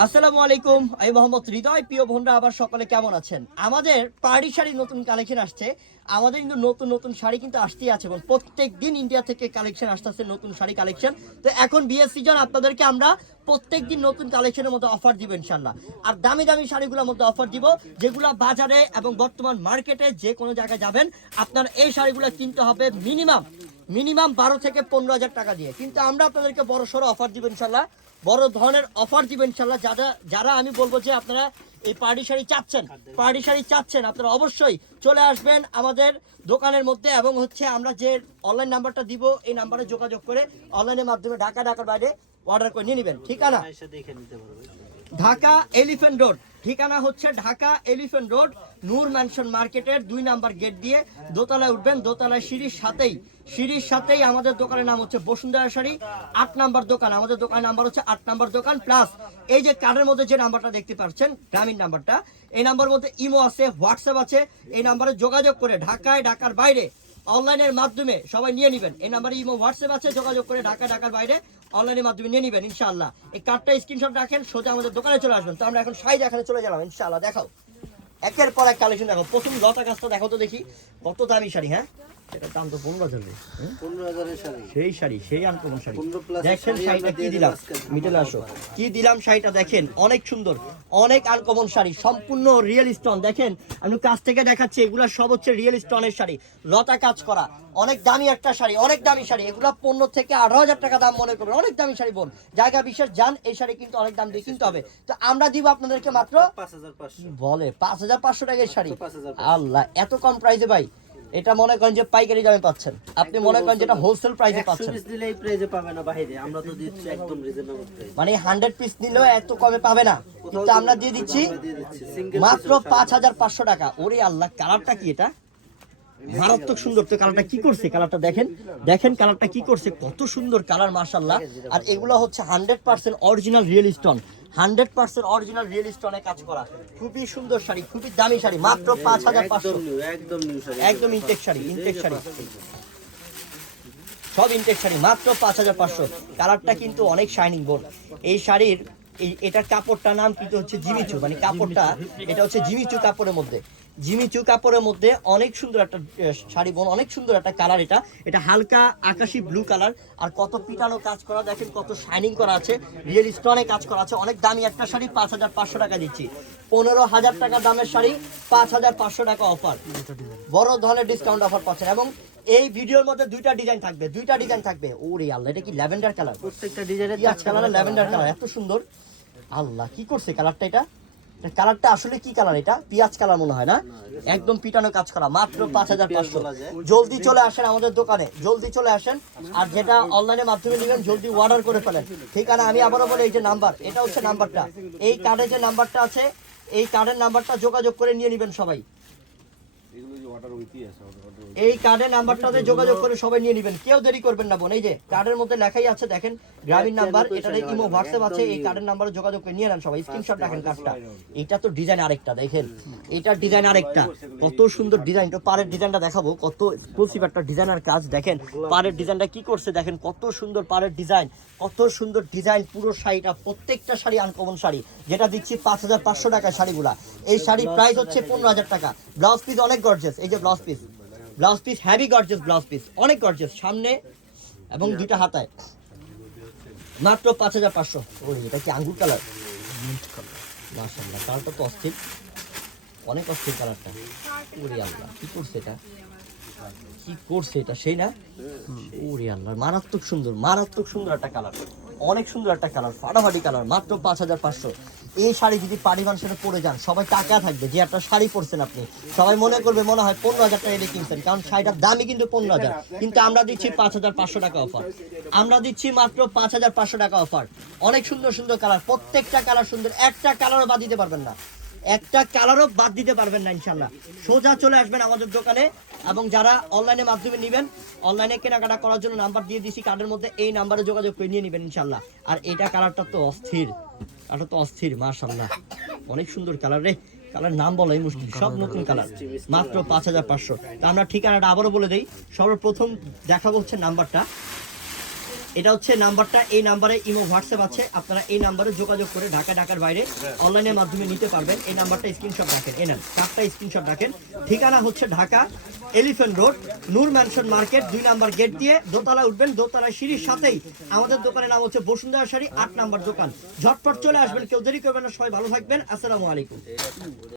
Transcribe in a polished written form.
আসসালামু আলাইকুম, আমি মোহাম্মদ হৃদয়। প্রিয় বোনরা, আবার সকালে কেমন আছেন? আমাদের পার্টি শাড়ি নতুন কালেকশন আসছে। আমাদের কিন্তু নতুন নতুন শাড়ি কিন্তু আসতেই আছে এবং প্রত্যেক দিন ইন্ডিয়া থেকে কালেকশন আসতেছে, নতুন শাড়ি কালেকশন। তো এখন বিয়ের সিজন, আপনাদেরকে আমরা প্রত্যেক দিন নতুন কালেকশনের মধ্যে অফার দিব ইনশাল্লাহ। আর দামি দামি শাড়িগুলোর মধ্যে অফার দিব, যেগুলো বাজারে এবং বর্তমান মার্কেটে যে কোনো জায়গায় যাবেন, আপনার এই শাড়িগুলো কিনতে হবে মিনিমাম 12 থেকে 15,000 টাকা দিয়ে। কিন্তু আমরা আপনাদেরকে বড় সড়ো অফার দিব ইনশাল্লাহ, বড় ধরনের অফার দিবেন ইনশাল্লাহ। যারা আমি বলবো যে আপনারা এই পার্টি শাড়ি চাচ্ছেন আপনারা অবশ্যই চলে আসবেন আমাদের দোকানের মধ্যে। এবং হচ্ছে আমরা যে অনলাইন নাম্বারটা দিব, এই নাম্বারে যোগাযোগ করে অনলাইনের মাধ্যমে ঢাকার বাইরে অর্ডার করে নিয়ে নেবেন। ঠিকানা ঢাকা এলিফ্যান্ট রোড, ঠিকানা হচ্ছে ঢাকা এলিফ্যান্ট রোড, নূর ম্যানশন মার্কেটের 2 নাম্বার গেট দিয়ে দোতলায় উঠবেন। দোতলায় সিঁড়ির সাথেই আমাদের দোকানের নাম হচ্ছে বসুন্ধরা শাড়ি, 8 নাম্বার দোকান। আমাদের দোকানের নাম্বার হচ্ছে 8 নাম্বার দোকান। প্লাস এই যে কার্ডের মধ্যে যে নাম্বারটা দেখতে পাচ্ছেন, গ্রামীণ নাম্বারটা, এই নাম্বারের মধ্যে ইমো আছে, হোয়াটসঅ্যাপ আছে। এই নাম্বারে যোগাযোগ করে ঢাকার বাইরে অনলাইনের মাধ্যমে সবাই নিয়ে নেবেন। এই নাম্বারে ইমো হোয়াটসঅ্যাপ আছে, যোগাযোগ করে ঢাকার বাইরে অনলাইনের মাধ্যমে নিয়ে নেবেন ইনশাআল্লাহ। এই কার্ডটা স্ক্রিনশট রাখেন, সোজা আমাদের দোকানে চলে আসবেন। তো আমরা এখন শাড়ি দেখানে চলে গেলাম ইনশাআল্লাহ। দেখাও, একের পর এক কালেকশন দেখো। প্রথম লতা কাজটা দেখো তো দেখি, কত দামি শাড়ি। হ্যাঁ, এটার দাম তো 15,000। 15,000 শাড়ি, সেই শাড়ি, সেই আনকমন শাড়ি। 15+ দেখেন শাড়িটা কি দিলাম, মিডলে আসো, কি দিলাম শাড়িটা দেখেন, অনেক সুন্দর, অনেক আনকমন শাড়ি, সম্পূর্ণ রিয়েল স্টোন। দেখেন আমি কাছ থেকে দেখাচ্ছি, এগুলা সব হচ্ছে রিয়েল স্টোনের শাড়ি, লতা কাজ করা, অনেক দামি একটা শাড়ি, অনেক দামি শাড়ি। এগুলা 15 থেকে 18,000 টাকা দাম মনে করবেন, অনেক দামি শাড়ি বোন। জায়গা বিশেষ যান, এই শাড়ি কিন্তু অনেক দাম দিয়ে কিনতে হবে। তো আমরা দিব আপনাদেরকে মাত্র 5,500। বলে 5,500 টাকার শাড়ি। আল্লাহ, এত কম প্রাইসে ভাই! এটা মনে করেন যে পাইকারি দামে পাচ্ছেন, আপনি মনে করেন যেটা হোলসেল প্রাইসে পাচ্ছেন। 120 দিলে এই প্রাইসে পাবে না বাইরে, আমরা তো দিচ্ছি একদম রিজনেবল প্রাইস। মানে 100 পিস নিলেও এত কমে পাবে না, কিন্তু আমরা দিয়ে দিচ্ছি মাত্র 5,500 টাকা। ওরে আল্লাহ, কালারটা কি এটা, মারাত্মক সুন্দর। তো কালারটা কি করছে, কালারটা দেখেন কালারটা কি করছে, কত সুন্দর কালার মাশাআল্লাহ। আর এগুলো হচ্ছে 100% original real stone, 100% original real স্টোনে কাজ করা, খুবই সুন্দর শাড়ি, খুবই দামি শাড়ি, মাত্র 5,500। একদম নিউ শাড়ি, একদম ইনটেক শাড়ি, সব ইনটেক শাড়ি, মাত্র 5,500। কালারটা কিন্তু অনেক শাইনিং বোন। এই শাড়ির এটার কাপড়টার নাম কিন্তু হচ্ছে জিমিচু, মানে কাপড়টা এটা হচ্ছে জিমিচু কাপড়ের মধ্যে অনেক সুন্দর একটা শাড়ি বোন, অনেক সুন্দর একটা কালার। এটা হালকা আকাশি ব্লু কালার, আর কত পিটানো কাজ করা দেখেন, কত শাইনিং করা আছে, রিয়েল স্টোনে কাজ করা আছে। অনেক দামি একটা শাড়ি, 5,500 টাকা দিচ্ছি। 15,000 টাকা দামের শাড়ি, 5,500 টাকা অফার, বড় ধরনের ডিসকাউন্ট অফার পাচ্ছেন। এবং এই ভিডিওর মধ্যে দুইটা ডিজাইন থাকবে। ওরে আল্লাহ, এটা কি ল্যাভেন্ডার কালার? প্রত্যেকটা ডিজাইনের কালার ল্যাভেন্ডার কালার, এত সুন্দর। আল্লাহ, কি করছে কালারটা, কালারটা আসলে কি কালার? এটা পেঁয়াজ কালার মনে হয় না, একদম পিটানো কাজ করা, মাত্র 5,500। জলদি চলে আসেন আমাদের দোকানে, জলদি চলে আসেন। আর যেটা অনলাইনের মাধ্যমে নেবেন, জলদি অর্ডার করে ফেলেন। ঠিকানা আমি আবারও বলি, এই যে নাম্বার, এটা হচ্ছে নাম্বারটা, এই কার্ডে যে নাম্বারটা আছে, এই কার্ডের নাম্বারটা যোগাযোগ করে নিয়ে নেবেন সবাই। এই কার্ডের নাম্বারটাতে যোগাযোগ করে সবাই নিয়ে নেবেন, কেউ দেরি করবেন না বোন। এই যে কার্ডের মধ্যে লেখাই আছে দেখেন, গ্রামীণ নাম্বার, এটাতে ইমো হোয়াটসঅ্যাপ আছে। এই কার্ডের নাম্বারে যোগাযোগ করে নিয়ে নেন সবাই, স্ক্রিনশট রাখেন কার্ডটা। এটা তো ডিজাইন আরেকটা, দেখেন এটার ডিজাইন আরেকটা, কত সুন্দর ডিজাইন। তো পাড়ের ডিজাইনটা দেখাবো, কত এক্সক্লুসিভ একটা ডিজাইনার কাজ। দেখেন পাড়ের ডিজাইনটা কি করছে, দেখেন কত সুন্দর পাড়ের ডিজাইন, কত সুন্দর ডিজাইন। পুরো শাড়িটা, প্রত্যেকটা শাড়ি আনকমন শাড়ি, যেটা দিচ্ছি 5,500 টাকায় শাড়িগুলা। এই শাড়ির প্রাইস হচ্ছে 15,000 টাকা। ব্লাউজ পিস অনেক গর্জিয়াস, এই যে blouse piece heavy gorgeous, blouse piece অনেক গর্জিয়াস, সামনে এবং দুইটা হাতায়, মাত্র 5,500। ওরে, এটা কি আঙ্গুর কালার? মাশাআল্লাহ, কালারটা তো অস্থির, অনেক অস্থির কালারটা। ওরে আল্লাহ, কি করছে এটা, সেই না? ওরে আল্লাহ, মারাত্মক সুন্দর একটা কালার, অনেক সুন্দর একটা কালার, ফাটাফাটি কালার, মাত্র 5,500। এই শাড়ি যদি পার্টি ফাংশনে পরে যান, সবাই টাকা থাকবে যে একটা শাড়ি পরছেন আপনি, সবাই মনে করবে মনে হয় 15,000 টাকা এটা কিনছেন, কারণ শাড়িটার দামই কিন্তু 15,000। কিন্তু আমরা দিচ্ছি 5,500 টাকা অফার, আমরা দিচ্ছি মাত্র 5,500 টাকা অফার। অনেক সুন্দর কালার, প্রত্যেকটা কালার সুন্দর, একটা কালারও বাদ দিতে পারবেন না, ইনশাল্লাহ। সোজা চলে আসবেন আমাদের দোকানে। এবং যারা অনলাইনের মাধ্যমে নেবেন, অনলাইনে কেনাকাটা করার জন্য নাম্বার দিয়ে দিছি কার্ডের মধ্যে, এই নাম্বারে যোগাযোগ করে নিয়ে নেবেন ইনশাল্লাহ। আর এটা কালারটা তো অস্থির, মাশাআল্লাহ, অনেক সুন্দর কালার রে। কালার নাম বলাই মুশকিল, সব নতুন কালার, মাত্র 5,500। তা আমরা ঠিকানাটা আবারও বলে দেই, সর্বপ্রথম দেখাবো হচ্ছে নাম্বারটা, এটা হচ্ছে নাম্বারটা, এই নাম্বারে ইমো হোয়াটসঅ্যাপ আছে, আপনারা এই নাম্বারে যোগাযোগ করে ঢাকার বাইরে অনলাইনের মাধ্যমে নিতে পারবেন। এই নাম্বারটা স্ক্রিনশট রাখেন, এই নেন কার্ডটা স্ক্রিনশট রাখেন। ঠিকানা হচ্ছে ঢাকা এলিফ্যান্ট রোড, নূর ম্যানশন মার্কেট, 2 নাম্বার গেট দিয়ে দোতলা উঠবেন, দোতলায় সিঁড়ির সাথেই আমাদের দোকানের নাম হচ্ছে বসুন্ধরা শাড়ি, 8 নাম্বার দোকান। ঝটপট চলে আসবেন, কেউ দেরি করবেন না। সবাই ভালো থাকবেন, আসসালামু আলাইকুম।